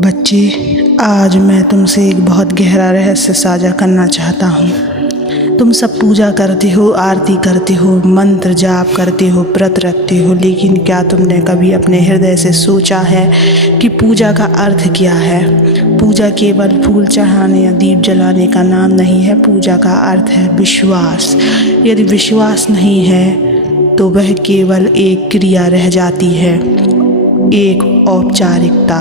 बच्चे, आज मैं तुमसे एक बहुत गहरा रहस्य साझा करना चाहता हूँ। तुम सब पूजा करते हो, आरती करते हो, मंत्र जाप करते हो, व्रत रखते हो, लेकिन क्या तुमने कभी अपने हृदय से सोचा है कि पूजा का अर्थ क्या है? पूजा केवल फूल चढ़ाने या दीप जलाने का नाम नहीं है। पूजा का अर्थ है विश्वास। यदि विश्वास नहीं है तो वह केवल एक क्रिया रह जाती है, एक औपचारिकता।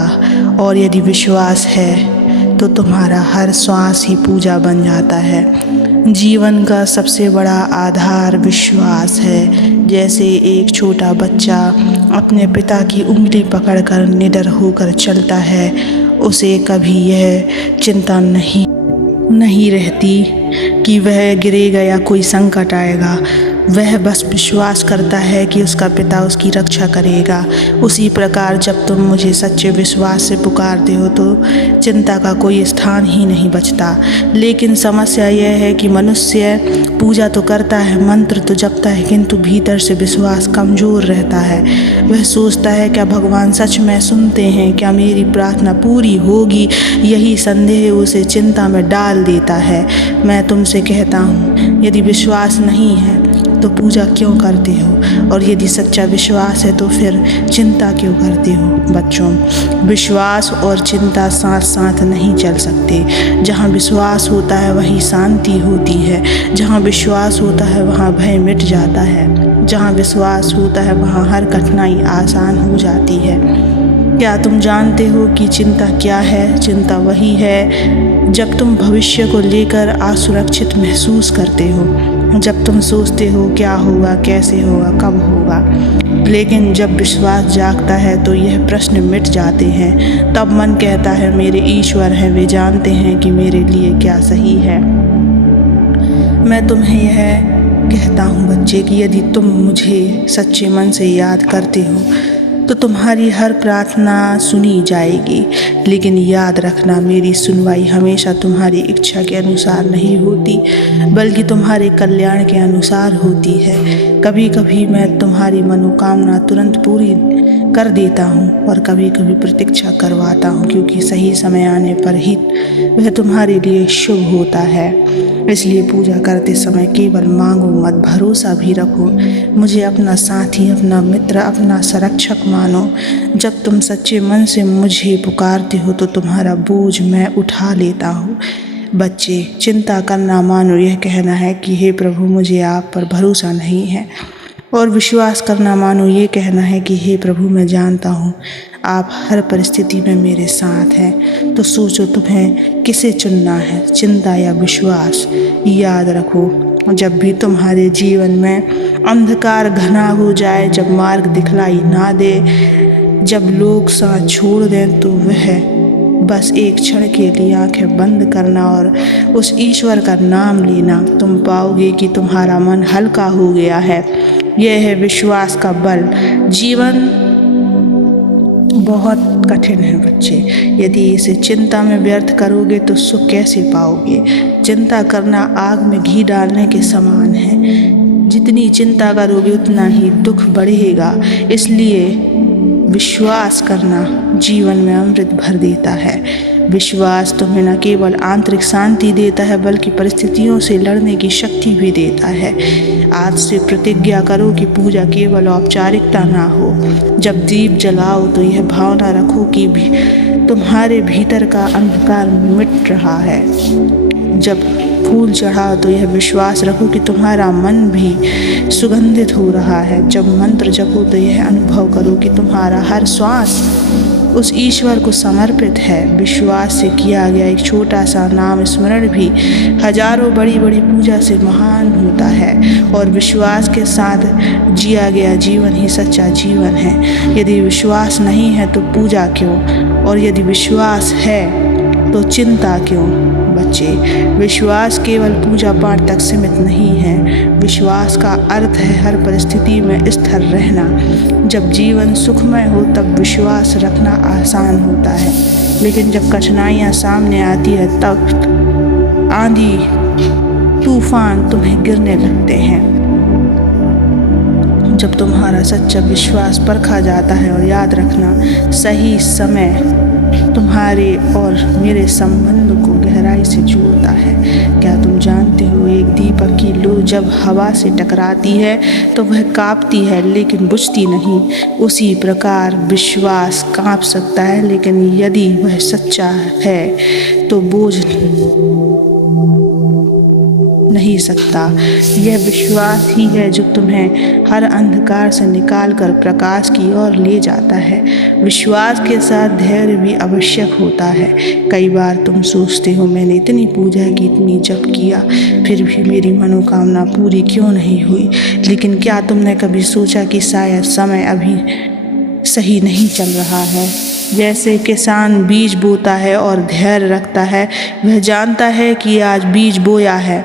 और यदि विश्वास है तो तुम्हारा हर श्वास ही पूजा बन जाता है। जीवन का सबसे बड़ा आधार विश्वास है। जैसे एक छोटा बच्चा अपने पिता की उंगली पकड़कर निडर होकर चलता है, उसे कभी यह चिंता नहीं रहती कि वह गिरेगा या कोई संकट आएगा। वह बस विश्वास करता है कि उसका पिता उसकी रक्षा करेगा। उसी प्रकार जब तुम मुझे सच्चे विश्वास से पुकारते हो तो चिंता का कोई स्थान ही नहीं बचता। लेकिन समस्या यह है कि मनुष्य पूजा तो करता है, मंत्र तो जपता है, किंतु भीतर से विश्वास कमज़ोर रहता है। वह सोचता है क्या भगवान सच में सुनते हैं, क्या मेरी प्रार्थना पूरी होगी? यही संदेह उसे चिंता में डाल देता है। मैं तुमसे कहता हूँ, यदि विश्वास नहीं है तो पूजा क्यों करते हो? और यदि सच्चा विश्वास है तो फिर चिंता क्यों करते हो? बच्चों, विश्वास और चिंता साथ साथ नहीं चल सकते। जहाँ विश्वास होता है वहीं शांति होती है। जहाँ विश्वास होता है वहाँ भय मिट जाता है। जहाँ विश्वास होता है वहाँ हर कठिनाई आसान हो जाती है। क्या तुम जानते हो कि चिंता क्या है? चिंता वही है जब तुम भविष्य को लेकर असुरक्षित महसूस करते हो, जब तुम सोचते हो क्या होगा, कैसे होगा, कब होगा। लेकिन जब विश्वास जागता है तो यह प्रश्न मिट जाते हैं। तब मन कहता है मेरे ईश्वर हैं, वे जानते हैं कि मेरे लिए क्या सही है। मैं तुम्हें यह कहता हूँ बच्चे कि यदि तुम मुझे सच्चे मन से याद करते हो तो तुम्हारी हर प्रार्थना सुनी जाएगी। लेकिन याद रखना, मेरी सुनवाई हमेशा तुम्हारी इच्छा के अनुसार नहीं होती, बल्कि तुम्हारे कल्याण के अनुसार होती है। कभी कभी मैं तुम्हारी मनोकामना तुरंत पूरी कर देता हूँ और कभी कभी प्रतीक्षा करवाता हूँ, क्योंकि सही समय आने पर ही वह तुम्हारे लिए शुभ होता है। इसलिए पूजा करते समय केवल मांगो मत, भरोसा भी रखो। मुझे अपना साथी, अपना मित्र, अपना संरक्षक मानो। जब तुम सच्चे मन से मुझे पुकारते हो तो तुम्हारा बोझ मैं उठा लेता हूँ। बच्चे, चिंता करना मानो यह कहना है कि हे प्रभु, मुझे आप पर भरोसा नहीं है। और विश्वास करना मानो ये कहना है कि हे प्रभु, मैं जानता हूँ आप हर परिस्थिति में मेरे साथ हैं। तो सोचो तुम्हें किसे चुनना है, चिंता या विश्वास? याद रखो, जब भी तुम्हारे जीवन में अंधकार घना हो जाए, जब मार्ग दिखलाई ना दे, जब लोग साथ छोड़ दें, तो वह बस एक क्षण के लिए आंखें बंद करना और उस ईश्वर का नाम लेना। तुम पाओगे कि तुम्हारा मन हल्का हो गया है। यह है विश्वास का बल। जीवन बहुत कठिन है बच्चे। यदि इसे चिंता में व्यर्थ करोगे तो सुख कैसे पाओगे? चिंता करना आग में घी डालने के समान है। जितनी चिंता करोगे उतना ही दुख बढ़ेगा। इसलिए विश्वास करना जीवन में अमृत भर देता है। विश्वास तुम्हें न केवल आंतरिक शांति देता है, बल्कि परिस्थितियों से लड़ने की शक्ति भी देता है। आज से प्रतिज्ञा करो कि पूजा केवल औपचारिकता ना हो। जब दीप जलाओ तो यह भावना रखो कि तुम्हारे भीतर का अंधकार मिट रहा है। जब फूल चढ़ाओ तो यह विश्वास रखो कि तुम्हारा मन भी सुगंधित हो रहा है। जब मंत्र जपो तो यह अनुभव करो कि तुम्हारा हर श्वास उस ईश्वर को समर्पित है। विश्वास से किया गया एक छोटा सा नाम स्मरण भी हजारों बड़ी बड़ी पूजा से महान होता है। और विश्वास के साथ जिया गया जीवन ही सच्चा जीवन है। यदि विश्वास नहीं है तो पूजा क्यों? और यदि विश्वास है तो चिंता क्यों? बच्चे, विश्वास केवल पूजा पाठ तक सीमित नहीं है। विश्वास का अर्थ है हर परिस्थिति में स्थिर रहना। जब जीवन सुखमय हो तब विश्वास रखना आसान होता है, लेकिन जब कठिनाइयाँ सामने आती है तब आंधी तूफान तुम्हें गिरने लगते हैं। जब तुम्हारा सच्चा विश्वास परखा जाता है, और याद रखना, सही समय तुम्हारे और मेरे संबंध को गहराई से जोड़ता है। क्या तुम जानते हो, एक दीपक की लौ जब हवा से टकराती है तो वह कांपती है लेकिन बुझती नहीं। उसी प्रकार विश्वास कांप सकता है, लेकिन यदि वह सच्चा है तो बोझ नहीं सकता। यह विश्वास ही है जो तुम्हें हर अंधकार से निकालकर प्रकाश की ओर ले जाता है। विश्वास के साथ धैर्य भी आवश्यक होता है। कई बार तुम सोचते हो, मैंने इतनी पूजा की, इतनी जप किया, फिर भी मेरी मनोकामना पूरी क्यों नहीं हुई। लेकिन क्या तुमने कभी सोचा कि शायद समय अभी सही नहीं चल रहा है। जैसे किसान बीज बोता है और धैर्य रखता है, वह जानता है कि आज बीज बोया है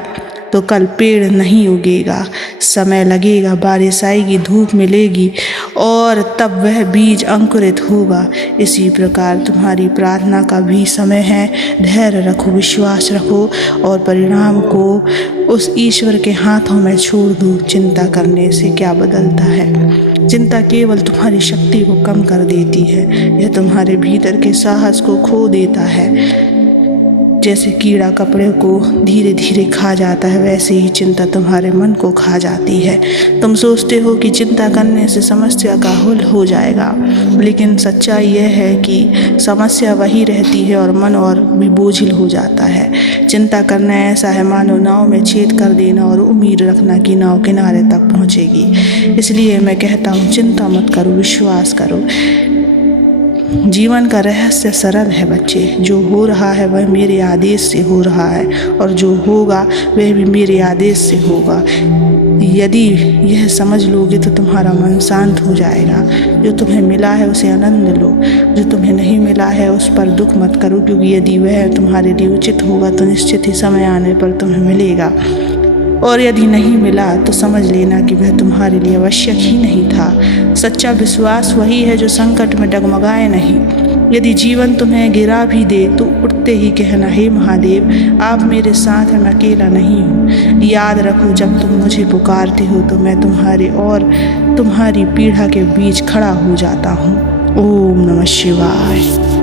तो कल पेड़ नहीं उगेगा। समय लगेगा, बारिश आएगी, धूप मिलेगी और तब वह बीज अंकुरित होगा। इसी प्रकार तुम्हारी प्रार्थना का भी समय है। धैर्य रखो, विश्वास रखो और परिणाम को उस ईश्वर के हाथों में छोड़ दो। चिंता करने से क्या बदलता है? चिंता केवल तुम्हारी शक्ति को कम कर देती है। यह तुम्हारे भीतर के साहस को खो देता है। जैसे कीड़ा कपड़े को धीरे धीरे खा जाता है, वैसे ही चिंता तुम्हारे मन को खा जाती है। तुम सोचते हो कि चिंता करने से समस्या का हल हो जाएगा, लेकिन सच्चाई यह है कि समस्या वही रहती है और मन और भी बोझिल हो जाता है। चिंता करना ऐसा है मानो नाव में छेद कर देना और उम्मीद रखना कि नाव किनारे तक पहुंचेगी। इसलिए मैं कहता हूँ, चिंता मत करो, विश्वास करो। जीवन का रहस्य सरल है बच्चे। जो हो रहा है वह मेरे आदेश से हो रहा है और जो होगा वह भी मेरे आदेश से होगा। यदि यह समझ लोगे तो तुम्हारा मन शांत हो जाएगा। जो तुम्हें मिला है उसे आनंद लो, जो तुम्हें नहीं मिला है उस पर दुख मत करो, क्योंकि यदि वह तुम्हारे लिए उचित होगा तो निश्चित ही समय आने पर तुम्हें मिलेगा, और यदि नहीं मिला तो समझ लेना कि वह तुम्हारे लिए आवश्यक ही नहीं था। सच्चा विश्वास वही है जो संकट में डगमगाए नहीं। यदि जीवन तुम्हें गिरा भी दे तो उठते ही कहना, हे महादेव, आप मेरे साथ हैं, मैं अकेला नहीं हूँ। याद रखो, जब तुम मुझे पुकारते हो तो मैं तुम्हारे और तुम्हारी पीड़ा के बीच खड़ा हो जाता हूँ। ओम नमः शिवाय।